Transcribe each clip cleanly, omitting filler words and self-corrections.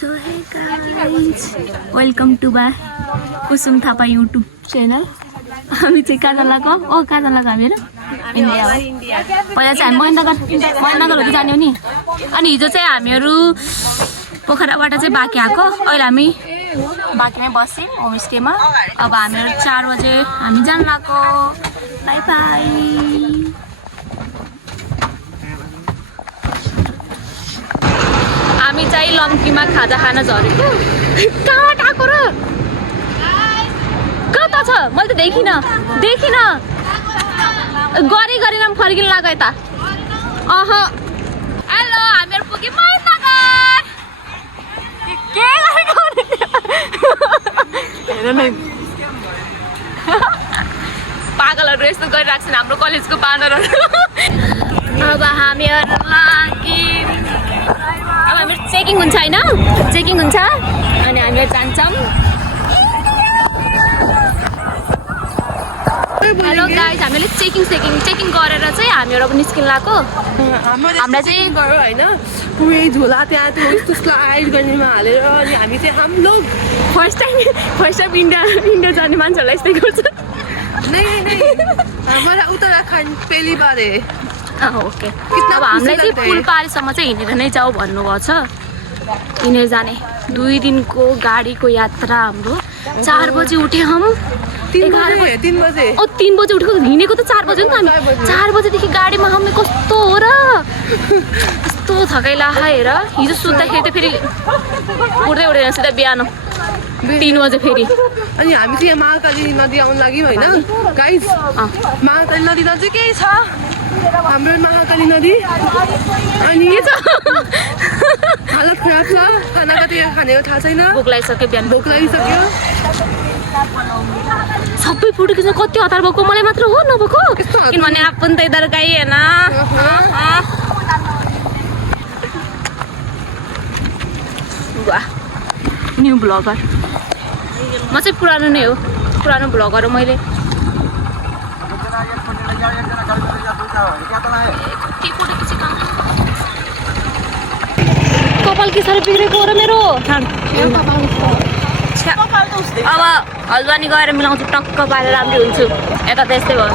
So hey guys welcome to my Kusum Thapa YouTube channel. हामी चाहिँ कहाँ जान लाग्छौँ? कहाँ जान लाग्छौँ हामीहरू? इन्डिया। पहिला चाहिँ हामी महेन्द्रनगरहरू जाने हो नि। अनि हिजो चाहिँ हामीहरू पोखराबाट चाहिँ बाँकी आएको। अहिले हामी बाँकीमै बस्यौँ होमस्टेमा। अब हामीहरू 4 बजे हामी जान लाग्छौँ। By by. हामी चाहिँ लम्कीमा खाजा खान झरेको। कहाँबाट आएको र? कता छ? मैले त देखिनँ गरी नाम फर्किन लाग्यो यता। हेलो, हामीहरू पुग्यौँ महेन्द्रनगर। के गरेको हेर न, पागलहरू यस्तो गरिरहेको छन् हाम्रो कलेजको बानरहरू। अब हामीहरू चेकिङ हुन्छ होइन? चेकिङ हुन्छ अनि हामीहरू जान्छौँ। हेलो गाइज, हामीले चेकिङ गरेर चाहिँ हामीहरू अब निस्किन लाग्यो। हामीलाई चाहिँ गयो होइन, पुरै झोला त्यहाँ त्यो यस्तो स्लाइड गर्नेमा हालेर। अनि हामी चाहिँ हाम्रो फर्स्ट टाइम इन्डिया जाने मान्छेहरूलाई यस्तै गर्छ। हमारा उत्तराखण्ड पहली बार है। ओके, अब हामीलाई चाहिँ पुलपारीसम्म चाहिँ हिँडेर नै जाऊ भन्नुभएको छ। हिँडेर जाने 2 दिनको गाडीको यात्रा हाम्रो। 4 बजे उठे हम। 3 बजे 3 बजे उठेको, हिँडेको त 4 बजे नि त हामी। 4 बजेदेखि गाडीमा हामी कस्तो हो र, कस्तो थकाइ लाग्यो हेर। हिजो सुत्दाखेरि त फेरि उठ्दैन सिधा बिहान 3 बजे फेरि। अनि हामी चाहिँ यहाँ महाकाली नदी आउन लाग्यौँ होइन गाइज। महाकाली नदी नजिकै छ हाम्रो महाकाली नदी। अनि हालत खराब छ, खाना कति खानेको थाहा छैन। भोक लागिसक्यो, बिहान भोक लागिसक्यो। सबै फोटो खिच्नु कति हतार भएको, मलाई मात्र हो नभएको? किनभने आफन त इधर गई होइन। वाह, न्यू ब्लगर। म चाहिँ पुरानो नै हो, पुरानो ब्लगर हो मैले। कपाल के साह्रो बिग्रेको हो र मेरो। अब हल्द्वानी गएर मिलाउँछु, टक्क पारेर राम्रै हुन्छु। यता त यस्तै भयो।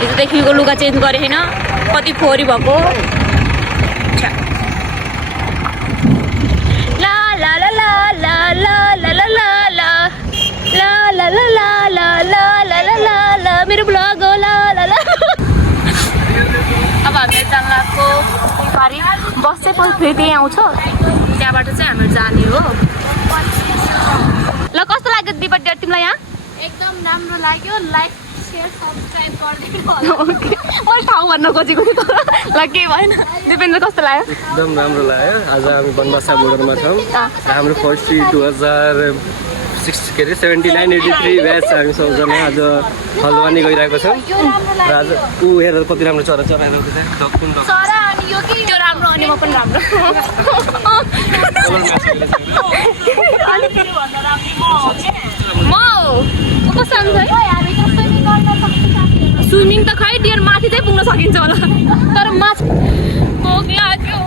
हिजोदेखिको लुगा चेन्ज गरेँ होइन, कति फोहोरी भएको। ला ला ला ला ला ला ला ला ला ला ला ला ला ला ला ला ला ला ला मेरो ब्लग हो ला ला ला। अब हामी जान लाग्छौँ पारी। बस चाहिँ फेरि त्यहीँ आउँछ, त्यहाँबाट चाहिँ हामी जाने हो। ल, कस्तो लाग्यो दिपा डेट तिमीलाई यहाँ? एकदम राम्रो लाग्यो। लाइक शेयर सब्सक्राइब गरिदिनु। ओके, मैले ठाउँ भन्न खोजेको थिएँ तर ल के भएन। दिपेन्द्र कस्तो लाग्यो? एकदम राम्रो लाग्यो। आज हामी बनबासा बोर्डरमा छौँ। हाम्रो फर्स्ट 79-83 ब्याच हामी सबजना आज हल्द्वानी गइरहेको छौँ। र आज हेरेर कति राम्रो चरा चराइरहेको छ। चरा अनि यो के त्यो राम्रो अनि म पनि राम्रो। म कस्तो है? स्विमिङ त खै डियर माथि चाहिँ पुग्न सकिन्छ होला, तर माथि भोक लाग्यो।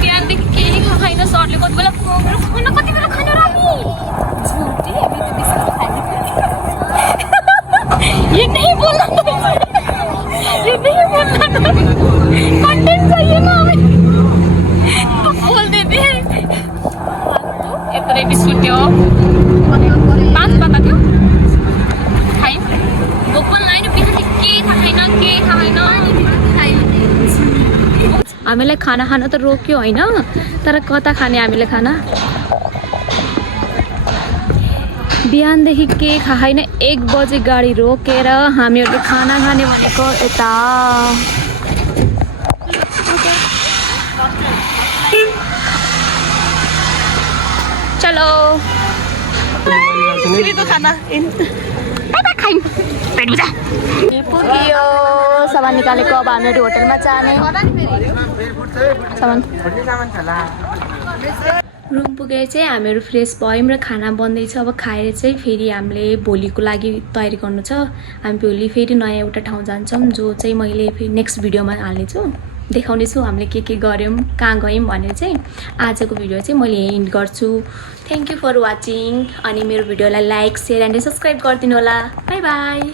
त्यहाँदेखि केही खाइन। सरले कति बेला खाना कति बेला खानु र हामी? ये नहीं बोलना, कंटेंट चाहिए ना हमें, तो बोल देते हैं। इतने बिस्कुट हो 5 बता क्यों खाई भोक लाइन बिहान के खाएन। हामीलाई खाना खान त रोक्यो होइन, तर कता खाने हामीले खाना? बिहानदेखि के खाएन। 1 बजे गाडी रोकेर हामीहरू खाना खाने भनेको यता। चलो पुग्यो। सामान निकालेको, अब हामीहरू होटलमा जाने। रुम पुगेर चाहिँ हामीहरू फ्रेस भयौँ र खाना बन्दैछ। अब खाएर चाहिँ फेरि हामीले भोलिको लागि तयारी गर्नु छ। हामी भोलि फेरि नयाँ एउटा ठाउँ जान्छौँ, जो चाहिँ मैले फेरि नेक्स्ट भिडियोमा हाल्नेछु। देखाउने छु हामीले के गर्यौँ कहाँ गयौँ भनेर चाहिँ। आजको भिडियो चाहिँ मैले यही एन्ड गर्छु। Thank you for watching. अनि मेरो भिडियोलाई लाइक शेयर एन्ड सब्सक्राइब गरिदिनु होला। Bye by.